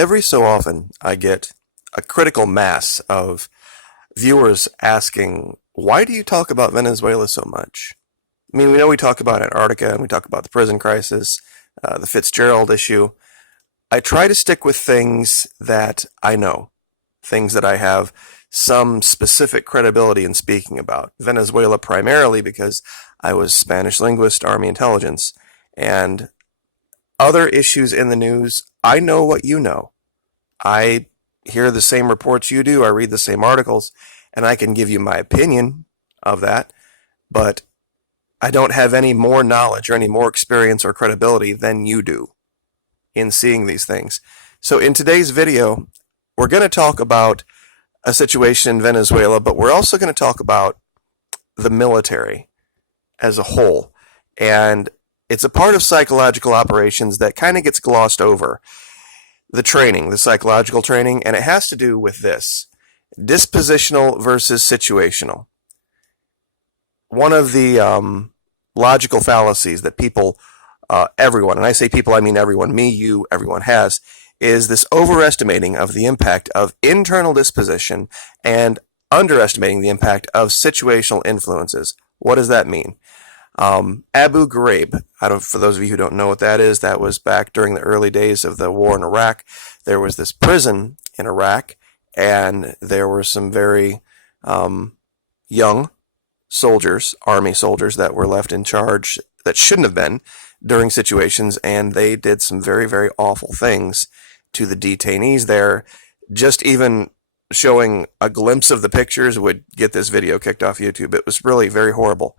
every so often I get a critical mass of viewers asking, why do you talk about Venezuela so much? I mean, we know we talk about Antarctica and we talk about the prison crisis, the Fitzgerald issue. I try to stick with things that I know, things that I have some specific credibility in speaking about. Venezuela primarily because I was Spanish linguist, Army intelligence, and other issues in the news, I know what you know. I hear the same reports you do, I read the same articles, and I can give you my opinion of that, but I don't have any more knowledge or any more experience or credibility than you do in seeing these things. So in today's video, we're going to talk about a situation in Venezuela, but we're also going to talk about the military as a whole. And it's a part of psychological operations that kind of gets glossed over. The training, the psychological training, and it has to do with this: dispositional versus situational. One of the logical fallacies that people, everyone, and I say people, I mean everyone, me, you, everyone has, is this overestimating of the impact of internal disposition and underestimating the impact of situational influences. What does that mean? Abu Ghraib, for those of you who don't know what that is, that was back during the early days of the war in Iraq. There was this prison in Iraq, and there were some very young soldiers, army soldiers, that were left in charge that shouldn't have been during situations, and they did some very, very awful things to the detainees there. Just even showing a glimpse of the pictures would get this video kicked off YouTube. It was really very horrible.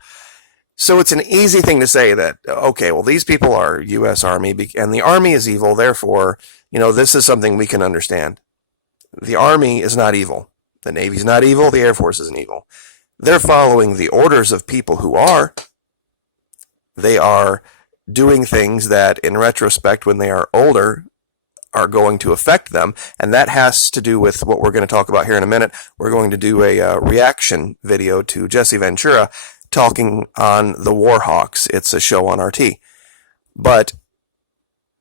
So it's an easy thing to say that, okay, well, these people are U.S. Army, and the Army is evil, therefore, this is something we can understand. The Army is not evil. The Navy's not evil. The Air Force isn't evil. They're following the orders of people who are. They are doing things that, in retrospect, when they are older, are going to affect them, and that has to do with what we're going to talk about here in a minute. We're going to do a reaction video to Jesse Ventura talking on the Warhawks. It's a show on RT. But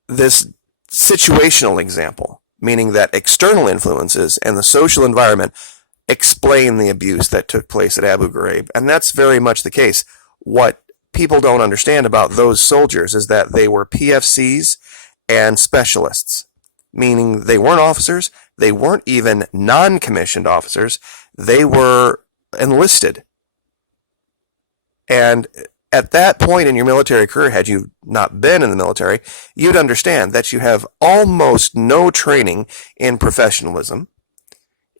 this situational example, meaning that external influences and the social environment explain the abuse that took place at Abu Ghraib, and that's very much the case. What people don't understand about those soldiers is that they were PFCs and specialists, meaning they weren't officers, they weren't even non-commissioned officers, they were enlisted. And at that point in your military career, had you not been in the military, you'd understand that you have almost no training in professionalism.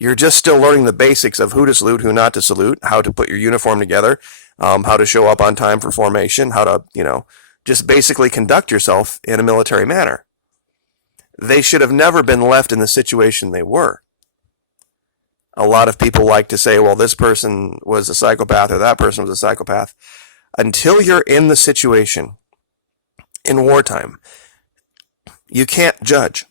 You're just still learning the basics of who to salute, who not to salute, how to put your uniform together, how to show up on time for formation, how to, just basically conduct yourself in a military manner. They should have never been left in the situation they were. A lot of people like to say, well, this person was a psychopath or that person was a psychopath. Until you're in the situation in wartime, you can't judge.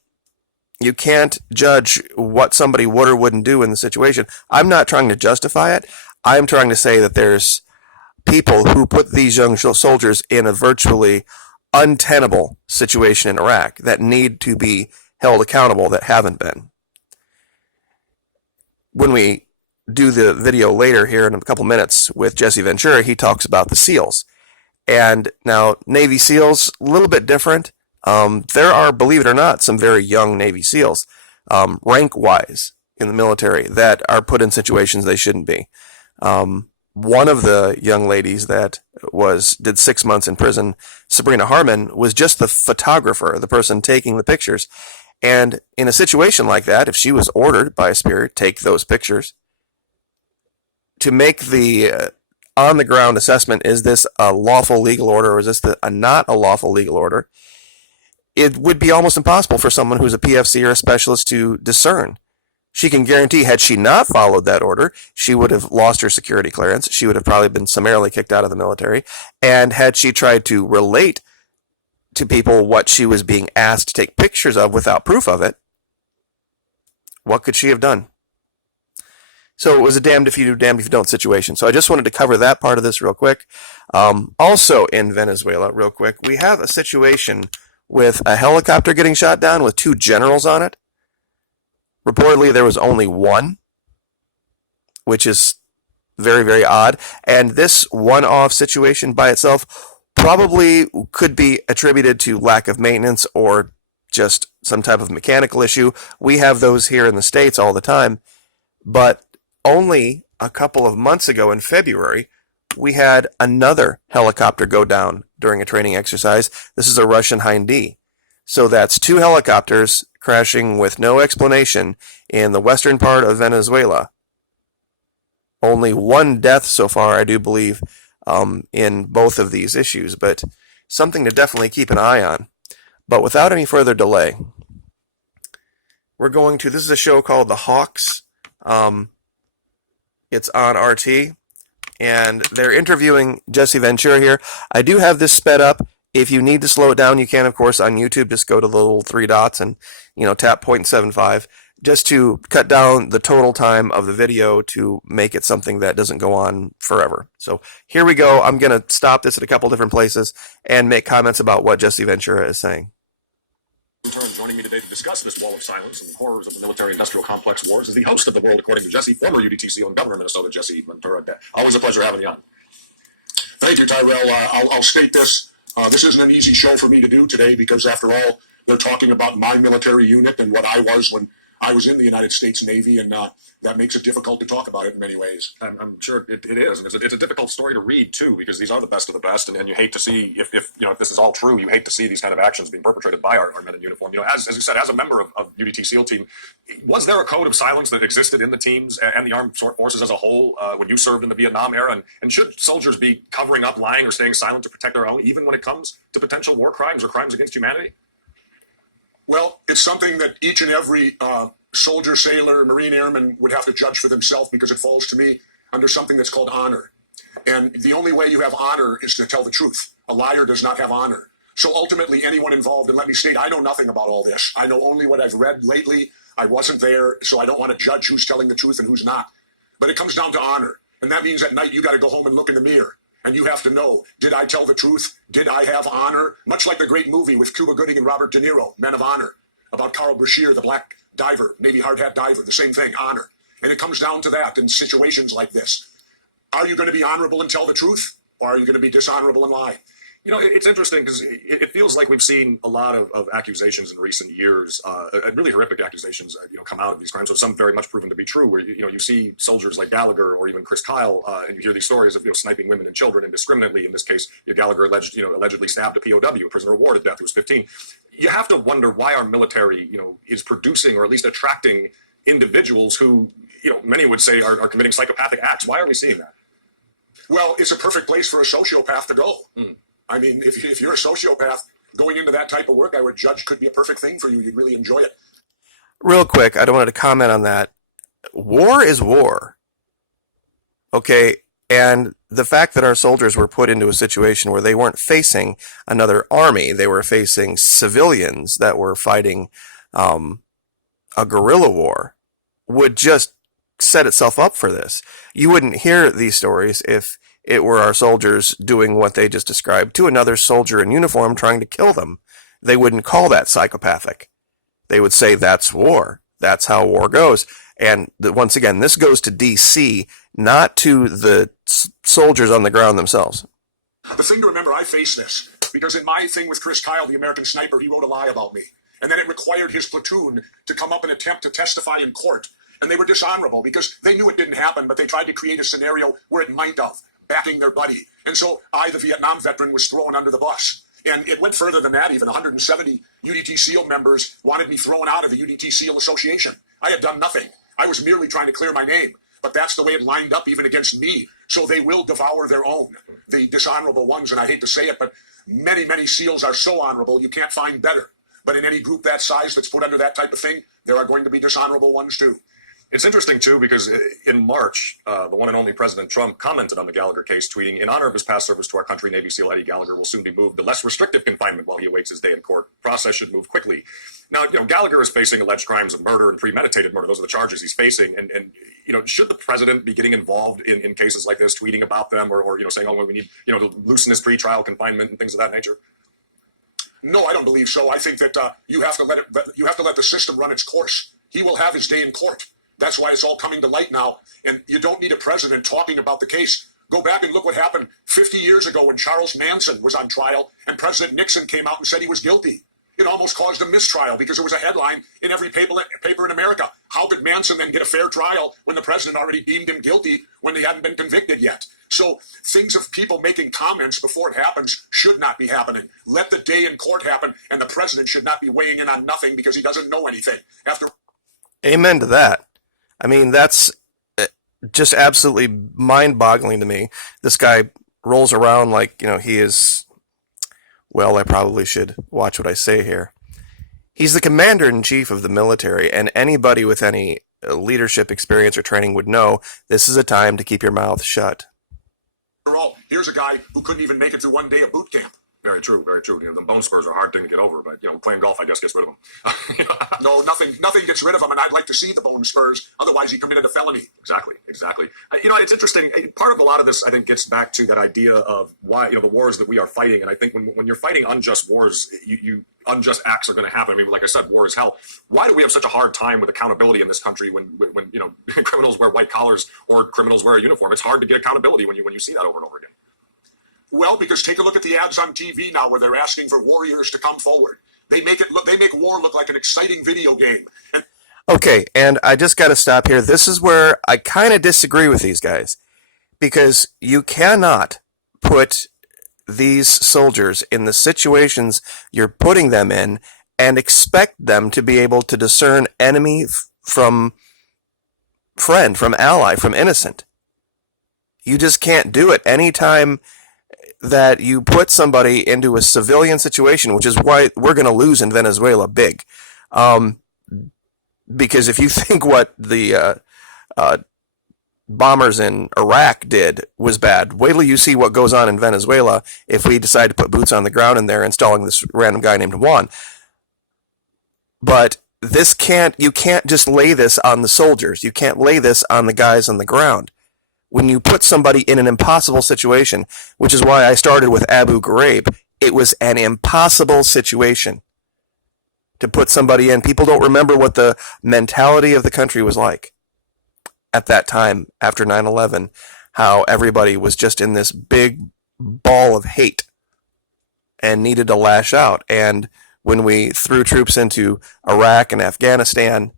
You can't judge what somebody would or wouldn't do in the situation. I'm not trying to justify it. I'm trying to say that there's people who put these young soldiers in a virtually untenable situation in Iraq that need to be held accountable that haven't been. When we do the video later here in a couple minutes with Jesse Ventura, he talks about the SEALs. And now Navy SEALs, a little bit different. There are, believe it or not, some very young Navy SEALs, rank-wise in the military, that are put in situations they shouldn't be. One of the young ladies that did 6 months in prison, Sabrina Harmon, was just the photographer, the person taking the pictures. And in a situation like that, if she was ordered by a superior, take those pictures, to make the on-the-ground assessment, is this a lawful legal order or is this not a lawful legal order, it would be almost impossible for someone who's a PFC or a specialist to discern. She can guarantee, had she not followed that order, she would have lost her security clearance. She would have probably been summarily kicked out of the military. And had she tried to relate to people what she was being asked to take pictures of without proof of it, what could she have done? So it was a damned if you do, damned if you don't situation. So I just wanted to cover that part of this real quick. Also in Venezuela, real quick, we have a situation with a helicopter getting shot down with two generals on it. Reportedly, there was only one, which is very, very odd. And this one off situation by itself probably could be attributed to lack of maintenance or just some type of mechanical issue. We have those here in the States all the time. But only a couple of months ago in February, we had another helicopter go down during a training exercise. This is a Russian Hind D. So that's two helicopters crashing with no explanation in the western part of Venezuela. Only one death so far, I do believe, in both of these issues, but something to definitely keep an eye on. But without any further delay, this is a show called The Hawks. It's on RT, and they're interviewing Jesse Ventura here. I do have this sped up. If you need to slow it down, you can, of course, on YouTube. Just go to the little three dots and, tap 0.75 just to cut down the total time of the video to make it something that doesn't go on forever. So here we go. I'm going to stop this at a couple different places and make comments about what Jesse Ventura is saying. In turn, joining me today to discuss this wall of silence and horrors of the military-industrial complex wars is the host of The World According to Jesse, former UDTCO and Governor of Minnesota, Jesse Ventura. Always a pleasure having you on. Thank you, Tyrell. I'll state this. This isn't an easy show for me to do today because, after all, they're talking about my military unit and what I was when I was in the United States Navy, and that makes it difficult to talk about it in many ways. I'm sure it is, and it's a difficult story to read too, because these are the best of the best, and you hate to see if this is all true, you hate to see these kind of actions being perpetrated by our men in uniform. As you said, as a member of UDT SEAL team, was there a code of silence that existed in the teams and the armed forces as a whole when you served in the Vietnam era? And should soldiers be covering up, lying, or staying silent to protect their own, even when it comes to potential war crimes or crimes against humanity? Well, it's something that each and every soldier, sailor, Marine airman would have to judge for themselves, because it falls to me under something that's called honor. And the only way you have honor is to tell the truth. A liar does not have honor. So ultimately, anyone involved, and let me state, I know nothing about all this. I know only what I've read lately. I wasn't there, so I don't want to judge who's telling the truth and who's not. But it comes down to honor. And that means at night you got to go home and look in the mirror. And you have to know, did I tell the truth? Did I have honor? Much like the great movie with Cuba Gooding and Robert De Niro, Men of Honor, about Carl Brashear, the black diver, Navy hard hat diver, the same thing, honor. And it comes down to that in situations like this. Are you going to be honorable and tell the truth, or are you going to be dishonorable and lie? It's interesting because it feels like we've seen a lot of accusations in recent years, really horrific accusations, come out of these crimes. So some very much proven to be true. Where you see soldiers like Gallagher or even Chris Kyle, and you hear these stories of sniping women and children indiscriminately. In this case, Gallagher allegedly stabbed a POW, a prisoner of war, to death, who was 15. You have to wonder why our military, is producing or at least attracting individuals who, many would say are committing psychopathic acts. Why are we seeing that? Well, it's a perfect place for a sociopath to go. I mean, if you're a sociopath, going into that type of work, I would judge could be a perfect thing for you. You'd really enjoy it. Real quick, I don't want to comment on that. War is war. Okay, and the fact that our soldiers were put into a situation where they weren't facing another army, they were facing civilians that were fighting a guerrilla war, would just set itself up for this. You wouldn't hear these stories if it were our soldiers doing what they just described to another soldier in uniform trying to kill them. They wouldn't call that psychopathic. They would say that's war. That's how war goes. And once again, this goes to DC, not to the soldiers on the ground themselves. The thing to remember, I faced this because in my thing with Chris Kyle, the American sniper, he wrote a lie about me. And then it required his platoon to come up and attempt to testify in court. And they were dishonorable because they knew it didn't happen, but they tried to create a scenario where it might have, backing their buddy. And so I, the Vietnam veteran, was thrown under the bus. And it went further than that. Even 170 UDT SEAL members wanted me thrown out of the UDT SEAL Association. I had done nothing. I was merely trying to clear my name. But that's the way it lined up even against me. So they will devour their own, the dishonorable ones. And I hate to say it, but many, many SEALs are so honorable, you can't find better. But in any group that size that's put under that type of thing, there are going to be dishonorable ones too. It's interesting, too, because in March, the one and only President Trump commented on the Gallagher case, tweeting, "In honor of his past service to our country, Navy SEAL Eddie Gallagher will soon be moved to less restrictive confinement while he awaits his day in court. Process should move quickly." Now, Gallagher is facing alleged crimes of murder and premeditated murder. Those are the charges he's facing. And should the president be getting involved in cases like this, tweeting about them or saying, oh, we need, to loosen his pretrial confinement and things of that nature? No, I don't believe so. I think that you have to let the system run its course. he will have his day in court. That's why it's all coming to light now. And you don't need a president talking about the case. Go back and look what happened 50 years ago when Charles Manson was on trial and President Nixon came out and said he was guilty. It almost caused a mistrial because there was a headline in every paper in America. How could Manson then get a fair trial when the president already deemed him guilty when they hadn't been convicted yet? So things of people making comments before it happens should not be happening. Let the day in court happen, and the president should not be weighing in on nothing because he doesn't know anything. Amen to that. I mean, that's just absolutely mind-boggling to me. This guy rolls around like, he is, well, I probably should watch what I say here. He's the commander-in-chief of the military, and anybody with any leadership experience or training would know this is a time to keep your mouth shut. After all, here's a guy who couldn't even make it through one day of boot camp. Very true, very true. The bone spurs are a hard thing to get over, but playing golf, I guess, gets rid of them. No, nothing gets rid of him, and I'd like to see the bone spurs. Otherwise, he committed a felony. Exactly. It's interesting. Part of a lot of this, I think, gets back to that idea of why the wars that we are fighting. And I think when you're fighting unjust wars, you unjust acts are going to happen. I mean, like I said, war is hell. Why do we have such a hard time with accountability in this country when criminals wear white collars or criminals wear a uniform? It's hard to get accountability when you see that over and over again. Well, because take a look at the ads on TV now where they're asking for warriors to come forward. They make war look like an exciting video game. Okay, and I just got to stop here. This is where I kind of disagree with these guys, because you cannot put these soldiers in the situations you're putting them in and expect them to be able to discern enemy from friend, from ally, from innocent. You just can't do it. Anytime that you put somebody into a civilian situation, which is why we're going to lose in Venezuela big. Because if you think what the bombers in Iraq did was bad, wait till you see what goes on in Venezuela if we decide to put boots on the ground in there, installing this random guy named Juan. But you can't just lay this on the soldiers. You can't lay this on the guys on the ground. When you put somebody in an impossible situation, which is why I started with Abu Ghraib, it was an impossible situation to put somebody in. People don't remember what the mentality of the country was like at that time after 9/11, how everybody was just in this big ball of hate and needed to lash out. And when we threw troops into Iraq and Afghanistan,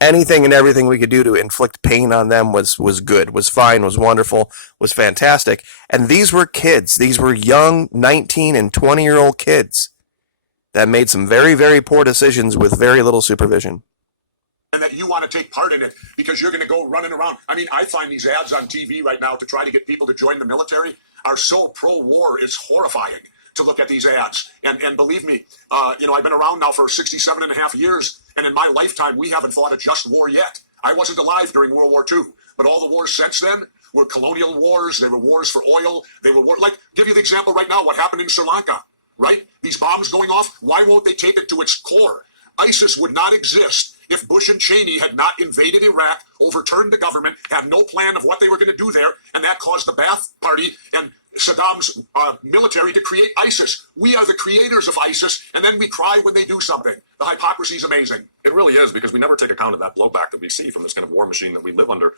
anything and everything we could do to inflict pain on them was good, was fine, was wonderful, was fantastic. And these were kids. These were young 19 and 20-year-old kids that made some very, very poor decisions with very little supervision. And that you want to take part in it because you're going to go running around. I mean, I find these ads on TV right now to try to get people to join the military are so pro-war, it's horrifying to look at these ads. And believe me, I've been around now for 67 and a half years. And in my lifetime, we haven't fought a just war yet. I wasn't alive during World War II, but all the wars since then were colonial wars. They were wars for oil. They were give you the example right now, what happened in Sri Lanka, right? These bombs going off. Why won't they take it to its core? ISIS would not exist if Bush and Cheney had not invaded Iraq, overturned the government, had no plan of what they were going to do there, and that caused the Ba'ath Party and Saddam's military to create ISIS. We are the creators of ISIS, and then we cry when they do something. The hypocrisy is amazing. It really is, because we never take account of that blowback that we see from this kind of war machine that we live under.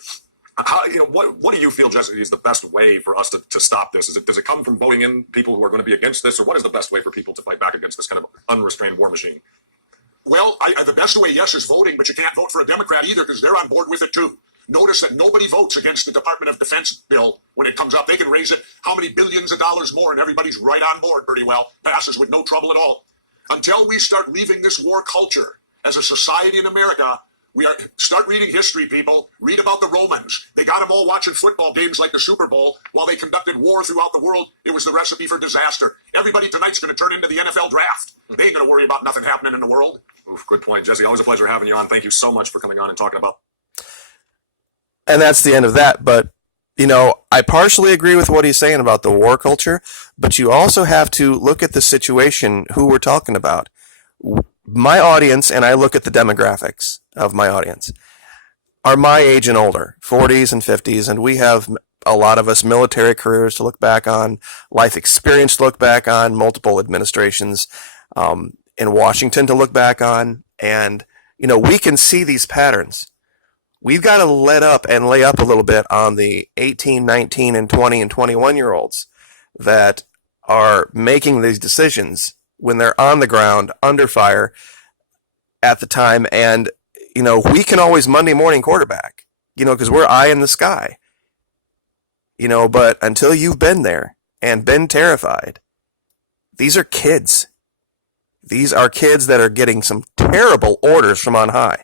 What do you feel, Jesse, is the best way for us to stop this? Does it come from voting in people who are going to be against this, or what is the best way for people to fight back against this kind of unrestrained war machine? Well, the best way, yes, is voting, but you can't vote for a Democrat either because they're on board with it too. Notice that nobody votes against the Department of Defense bill when it comes up. They can raise it how many billions of dollars more, and everybody's right on board pretty well. Passes with no trouble at all. Until we start leaving this war culture as a society in America, start reading history, people. Read about the Romans. They got them all watching football games like the Super Bowl while they conducted war throughout the world. It was the recipe for disaster. Everybody tonight's going to turn into the NFL draft. They ain't going to worry about nothing happening in the world. Oof, good point, Jesse. Always a pleasure having you on. Thank you so much for coming on and talking about. And that's the end of that. But, I partially agree with what he's saying about the war culture, but you also have to look at the situation, who we're talking about. My audience, and I look at the demographics of my audience, are my age and older, 40s and 50s, and we have a lot of us military careers to look back on, life experience to look back on, multiple administrations in Washington to look back on, and We can see these patterns. We've got to let up and lay up a little bit on the 18, 19, and 20 and 21-year-olds that are making these decisions when they're on the ground, under fire at the time. And, we can always Monday morning quarterback, because we're eye in the sky. But until you've been there and been terrified, these are kids. These are kids that are getting some terrible orders from on high.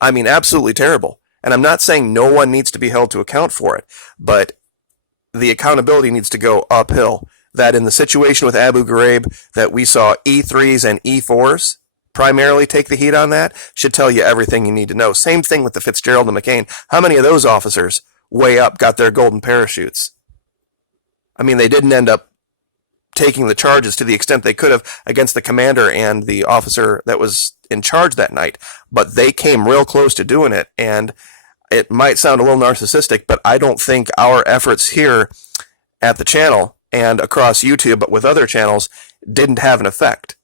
I mean, absolutely terrible. And I'm not saying no one needs to be held to account for it, but the accountability needs to go uphill. That in the situation with Abu Ghraib, that we saw E3s and E4s primarily take the heat on, that should tell you everything you need to know. Same thing with the Fitzgerald and McCain. How many of those officers way up got their golden parachutes? I mean, they didn't end up taking the charges to the extent they could have against the commander and the officer that was in charge that night, but they came real close to doing it. And it might sound a little narcissistic, but I don't think our efforts here at the channel and across YouTube, but with other channels, didn't have an effect.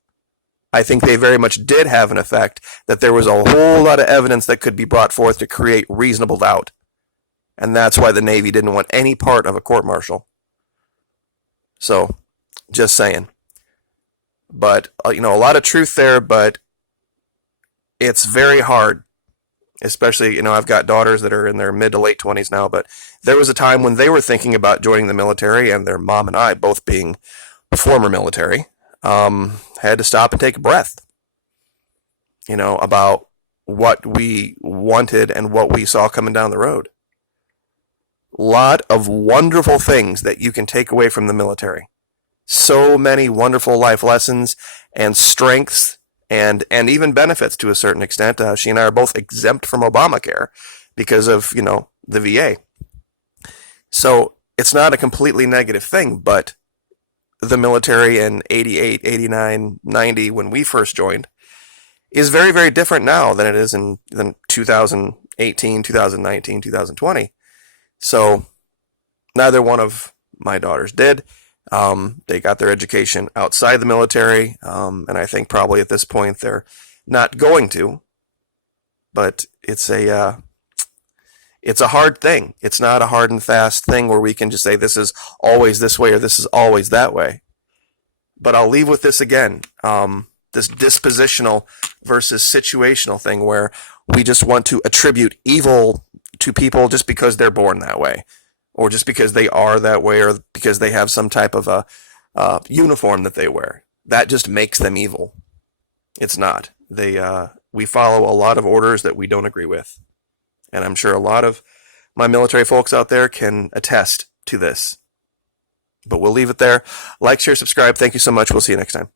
I think they very much did have an effect, that there was a whole lot of evidence that could be brought forth to create reasonable doubt. And that's why the Navy didn't want any part of a court-martial. So, just saying. But, a lot of truth there, but it's very hard. Especially, I've got daughters that are in their mid to late 20s now, but there was a time when they were thinking about joining the military, and their mom and I, both being former military, had to stop and take a breath, about what we wanted and what we saw coming down the road. Lot of wonderful things that you can take away from the military. So many wonderful life lessons and strengths and even benefits to a certain extent. She and I are both exempt from Obamacare because of, the VA. So it's not a completely negative thing, but the military in 88, 89, 90, when we first joined, is very, very different now than it is in 2018, 2019, 2020. So neither one of my daughters did. They got their education outside the military, and I think probably at this point they're not going to. But it's a hard thing. It's not a hard and fast thing where we can just say this is always this way or this is always that way. But I'll leave with this again, this dispositional versus situational thing where we just want to attribute evil to people just because they're born that way, or just because they are that way, or because they have some type of a uniform that they wear. That just makes them evil. It's not. We follow a lot of orders that we don't agree with. And I'm sure a lot of my military folks out there can attest to this. But we'll leave it there. Like, share, subscribe. Thank you so much. We'll see you next time.